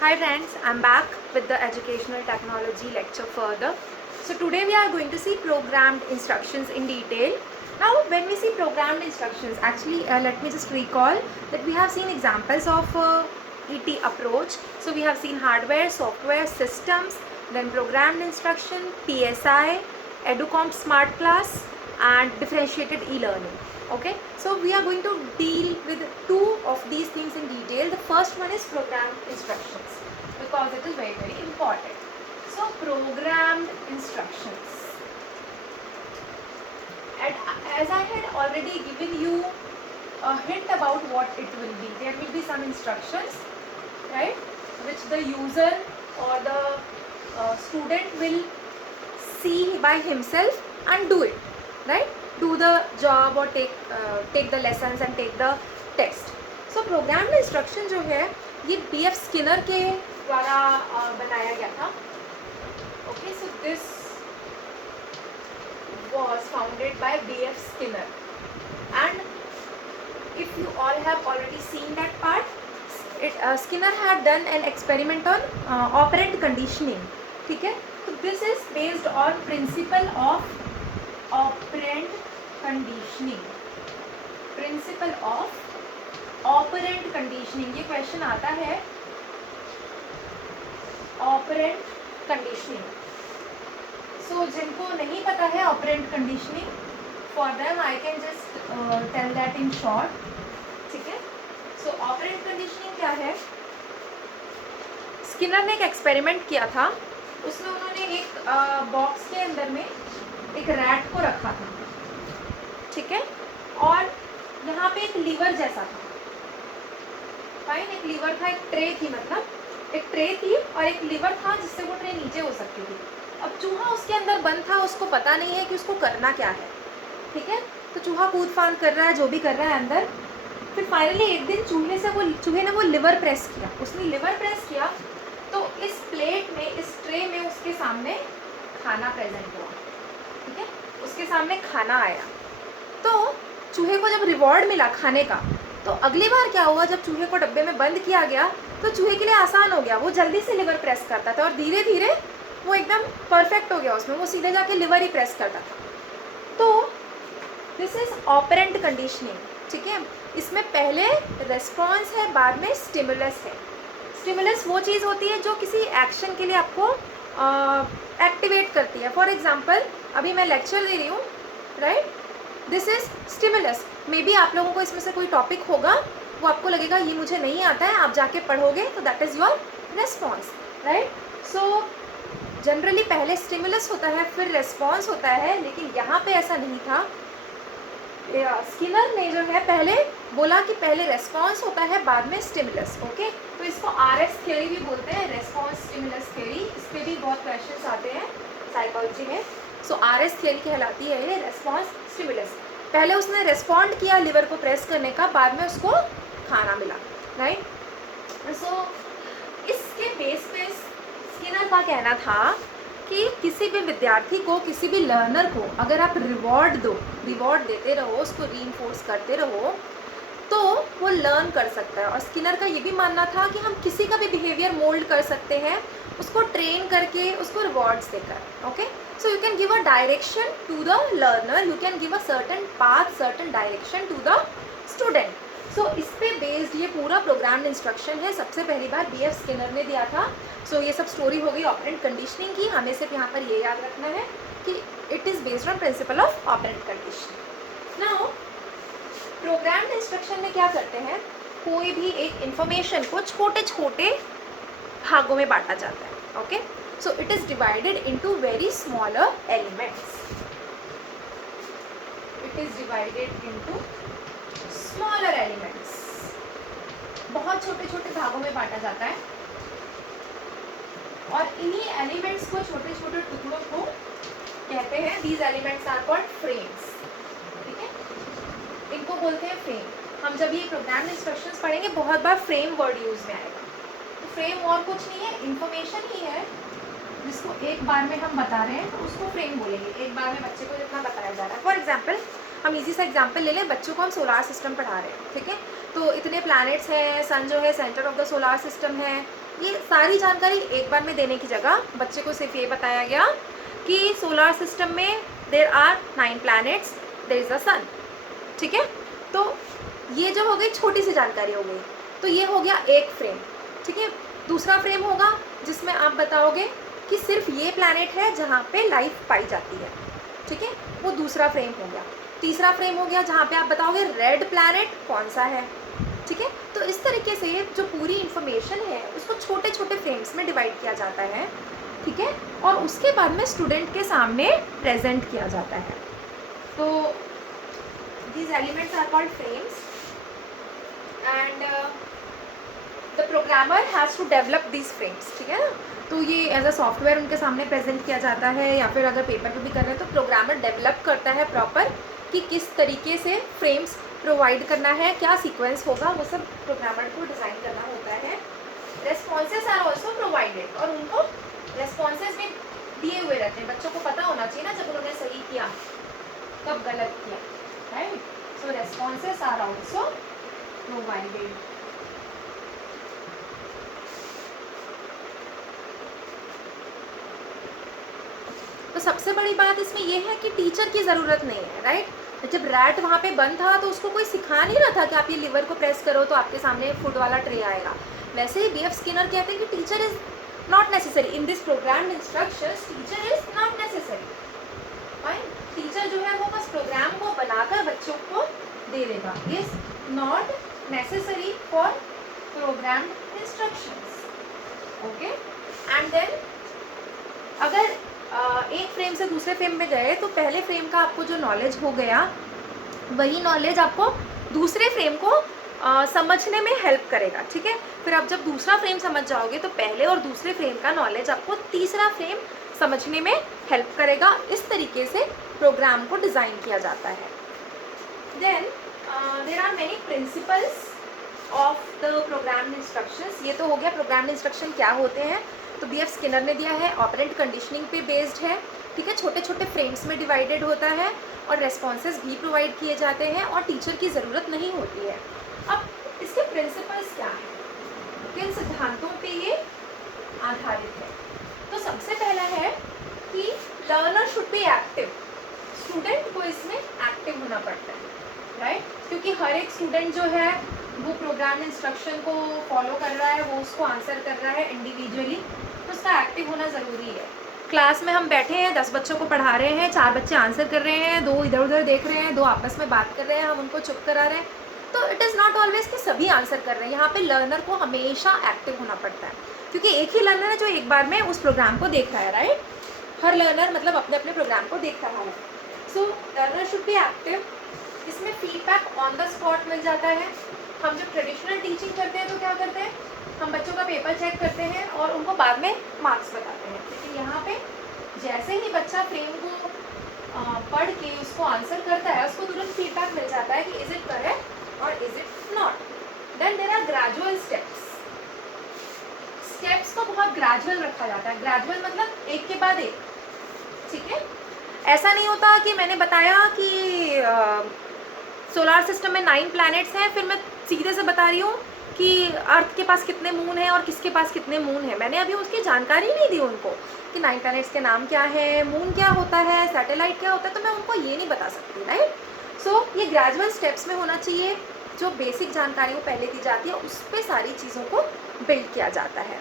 Hi friends, I'm back with the educational technology lecture further. So today we are going to see programmed instructions in detail. Now when we see programmed instructions, actually let me just recall that we have seen examples of ET approach. So we have seen hardware, software, systems, then programmed instruction, PSI, EduComp Smart Class and differentiated e-learning. Okay, so we are going to deal with two of these things in detail. The first one is programmed instructions because it is very important. So programmed instructions, and as I had already given you a hint about what it will be, there will be some instructions, right, which the user or the student will see by himself and do it, right, do the job or take the lessons and take the text. So programmed instruction जो है ये BF Skinner के द्वारा बनाया गया था. Okay, so this was founded by BF Skinner, and if you all have already seen that part, Skinner had done an experiment on operant conditioning. ठीक है, तो this is based on principle of operant conditioning. Principle of operant conditioning, ये question आता है. operant conditioning. So जिनको नहीं पता है operant conditioning, for them I can just tell that in short. ठीक है, so operant conditioning क्या है? स्किनर ने एक एक्सपेरिमेंट किया था. उसमें उन्होंने एक बॉक्स के अंदर में एक रैट को रखा था, ठीक है, और यहाँ पे एक लीवर जैसा था. फाइन, एक लीवर था, एक ट्रे थी, मतलब एक ट्रे थी और एक लीवर था जिससे वो ट्रे नीचे हो सकती थी. अब चूहा उसके अंदर बंद था, उसको पता नहीं है कि उसको करना क्या है. ठीक है, तो चूहा कूद फांद कर रहा है, जो भी कर रहा है अंदर. फिर फाइनली एक दिन चूहे ने वो लिवर प्रेस किया. उसने लिवर प्रेस किया तो इस प्लेट में, इस ट्रे में उसके सामने खाना प्रेजेंट हुआ. ठीक है, उसके सामने खाना आया. तो चूहे को जब रिवॉर्ड मिला खाने का, तो अगली बार क्या हुआ, जब चूहे को डब्बे में बंद किया गया तो चूहे के लिए आसान हो गया. वो जल्दी से लिवर प्रेस करता था और धीरे धीरे वो एकदम परफेक्ट हो गया उसमें. वो सीधे जाके लिवर ही प्रेस करता था. तो दिस इज ऑपरेंट कंडीशनिंग. ठीक है, इसमें पहले रेस्पॉन्स है, बाद में स्टिमुलस है. स्टिमुलस वो चीज़ होती है जो किसी एक्शन के लिए आपको एक्टिवेट करती है. फॉर एग्जाम्पल अभी मैं लेक्चर दे रही हूँ, right, this is stimulus. May be आप लोगों को इसमें से कोई टॉपिक होगा, वो आपको लगेगा ये मुझे नहीं आता है, आप जाके पढ़ोगे, तो that is your response, right. So generally पहले स्टिमुलस होता है, फिर रेस्पॉन्स होता है, लेकिन यहाँ पे ऐसा नहीं था. स्किनर ने जो है पहले बोला कि पहले रेस्पॉन्स होता है, बाद में स्टिमुलस. ओके, तो इसको RS थ्योरी भी बोलते हैं, रेस्पॉन्स स्टिमुलस थ्योरी. इस पर भी बहुत क्वेश्चंस आते हैं साइकोलॉजी में. सो RS थ्योरी कहलाती है ये रेस्पॉन्स स्टिमुलस. पहले उसने रेस्पॉन्ड किया लिवर को प्रेस करने का, बाद में उसको खाना मिला, राइट. सो इसके बेस पे स्किनर का कहना था कि किसी भी विद्यार्थी को, किसी भी लर्नर को अगर आप रिवॉर्ड देते रहो, उसको रीइंफोर्स करते रहो, तो वो लर्न कर सकता है. और स्किनर का ये भी मानना था कि हम किसी का भी बिहेवियर मोल्ड कर सकते हैं, उसको ट्रेन करके, उसको रिवॉर्ड्स देकर. Okay, so you can give a direction to the learner, you can give a certain path, certain direction to the student. So इस पे बेस्ड ये पूरा प्रोग्राम्ड इंस्ट्रक्शन है. सबसे पहली बार BF स्किनर ने दिया था. सो ये सब स्टोरी हो गई ऑपरेंट कंडीशनिंग की. हमें सिर्फ यहाँ पर ये याद रखना है कि it is based on principle of operant conditioning. Now programmed instruction में क्या करते हैं, कोई भी एक इंफॉर्मेशन को छोटे छोटे भागों में बांटा जाता है. Okay, so it is divided into very smaller elements. It is divided into smaller elements. बहुत छोटे छोटे भागों में बांटा जाता है, और इन्हीं एलिमेंट्स को, छोटे छोटे टुकड़ों को कहते हैं, these elements are called frames. ठीक है, इनको बोलते हैं फ्रेम. हम जब ये प्रोग्राम इंस्ट्रक्शंस पढ़ेंगे, बहुत बार फ्रेम वर्ड यूज में आएगा. तो फ्रेम और कुछ नहीं है, इंफॉर्मेशन ही है जिसको एक बार में हम बता रहे हैं, तो उसको फ्रेम बोलेंगे. एक बार में बच्चे को जितना बताया जा रहा है. फॉर एग्जाम्पल हम इजी सा एग्जाम्पल ले लें. बच्चों को हम सोलार सिस्टम पढ़ा रहे हैं, ठीक है, तो इतने प्लैनेट्स हैं, सन जो है centre of the solar system है, ये सारी जानकारी एक बार में देने की जगह बच्चे को सिर्फ ये बताया गया कि सोलार सिस्टम में there are 9 planets, there is a sun. ठीक है, तो ये जो हो गई छोटी सी जानकारी हो गई। तो ये हो गया एक फ्रेम। ठीक है, दूसरा फ्रेम होगा जिसमें आप बताओगे कि सिर्फ ये प्लैनेट है जहाँ पे लाइफ पाई जाती है। ठीक है, वो दूसरा फ्रेम हो गया। तीसरा फ्रेम हो गया जहाँ पे आप बताओगे रेड प्लैनेट कौन सा है। ठीक है, तो इस तरीके से जो पूरी इन्फॉर्मेशन है उसको छोटे छोटे फ्रेम्स में डिवाइड किया जाता है। ठीक है, और उसके बाद में स्टूडेंट के सामने प्रेजेंट किया जाता है। तो these elements are called frames and the programmer has to develop these frames। ठीक है ना, तो ये एज अ सॉफ्टवेयर उनके सामने प्रेजेंट किया जाता है, या फिर अगर पेपर पे भी कर रहे हैं तो प्रोग्रामर डेवलप करता है प्रॉपर कि किस तरीके से फ्रेम्स प्रोवाइड करना है, क्या सीक्वेंस होगा, वो सब प्रोग्रामर को डिज़ाइन करना होता है। रेस्पॉन्सेज आर ऑल्सो प्रोवाइडेड, और उनको रेस्पॉन्सेज भी दिए हुए रहते हैं। बच्चों को पता होना चाहिए ना जब उन्होंने सही किया कब गलत किया, right. So responses are also provided. तो सबसे बड़ी बात इसमें यह है कि टीचर की ज़रूरत नहीं है, राइट। जब रैट वहाँ पे बंद था तो उसको कोई सिखा नहीं रहा था कि आप ये लिवर को प्रेस करो तो आपके सामने फूड वाला ट्रे आएगा। वैसे ही BF स्किनर कहते हैं कि teacher is not necessary in this program instructions, teacher is not necessary. Fine, teacher जो है वो बस प्रोग्राम को बनाकर बच्चों को दे देगा, is not necessary for program instructions. Okay, and then अगर एक फ्रेम से दूसरे फ्रेम में गए तो पहले फ्रेम का आपको जो नॉलेज हो गया वही नॉलेज आपको दूसरे फ्रेम को समझने में हेल्प करेगा। ठीक है, फिर आप जब दूसरा फ्रेम समझ जाओगे तो पहले और दूसरे फ्रेम का नॉलेज आपको तीसरा फ्रेम समझने में हेल्प करेगा। इस तरीके से प्रोग्राम को डिज़ाइन किया जाता है। Then there are many principles of the program instructions. ये तो हो गया प्रोग्राम इंस्ट्रक्शन क्या होते हैं। तो BF स्किनर ने दिया है, ऑपरेंट कंडीशनिंग पे बेस्ड है। ठीक है, छोटे छोटे फ्रेम्स में डिवाइडेड होता है और रेस्पॉन्सेज भी प्रोवाइड किए जाते हैं और टीचर की ज़रूरत नहीं होती है। अब इसके प्रिंसिपल्स क्या हैं, किन सिद्धांतों पे ये आधारित है। तो सबसे पहला है कि learner should be active. Student को इसमें एक्टिव होना पड़ता है, राइट, क्योंकि हर एक स्टूडेंट जो है वो प्रोग्राम इंस्ट्रक्शन को फॉलो कर रहा है, वो उसको आंसर कर रहा है इंडिविजुअली, तो उसका एक्टिव होना ज़रूरी है। क्लास में हम बैठे हैं, 10 बच्चों को पढ़ा रहे हैं, 4 बच्चे आंसर कर रहे हैं, 2 इधर उधर देख रहे हैं, 2 आपस में बात कर रहे हैं, हम उनको चुप करा रहे हैं, तो इट इज़ नॉट ऑलवेज कि सभी आंसर कर रहे हैं। यहाँ पे लर्नर को हमेशा एक्टिव होना पड़ता है, क्योंकि एक ही लर्नर है जो एक बार में उस प्रोग्राम को देख रहा है, राइट। हर लर्नर मतलब अपने अपने प्रोग्राम को देख रहा है। सो लर्नर शुड बी एक्टिव। इसमें फीडबैक ऑन द स्पॉट मिल जाता है। हम जब ट्रेडिशनल टीचिंग करते हैं तो क्या करते हैं, हम बच्चों का पेपर चेक करते हैं और उनको बाद में मार्क्स बताते हैं। लेकिन यहाँ पे जैसे ही बच्चा फ्रेम को पढ़ के उसको आंसर करता है, उसको तुरंत फीडबैक मिल जाता है कि इज इट करेक्ट और is it not. Then there are gradual steps. Steps को बहुत ग्रेजुअल रखा जाता है। ग्रेजुअल मतलब एक के बाद एक। ठीक है, ऐसा नहीं होता कि मैंने बताया कि सोलार सिस्टम में 9 प्लैनेट्स हैं, फिर मैं सीधे से बता रही हूँ कि अर्थ के पास कितने मून हैं और किसके पास कितने मून हैं। मैंने अभी उसकी जानकारी नहीं दी उनको कि 9 प्लैनेट्स के नाम क्या है, मून क्या होता है, सैटेलाइट क्या होता है, तो मैं उनको ये नहीं बता सकती, राइट। सो ये ग्रेजुअल स्टेप्स में होना चाहिए। जो बेसिक जानकारी वो पहले दी जाती है, उस पर सारी चीज़ों को बिल्ड किया जाता है।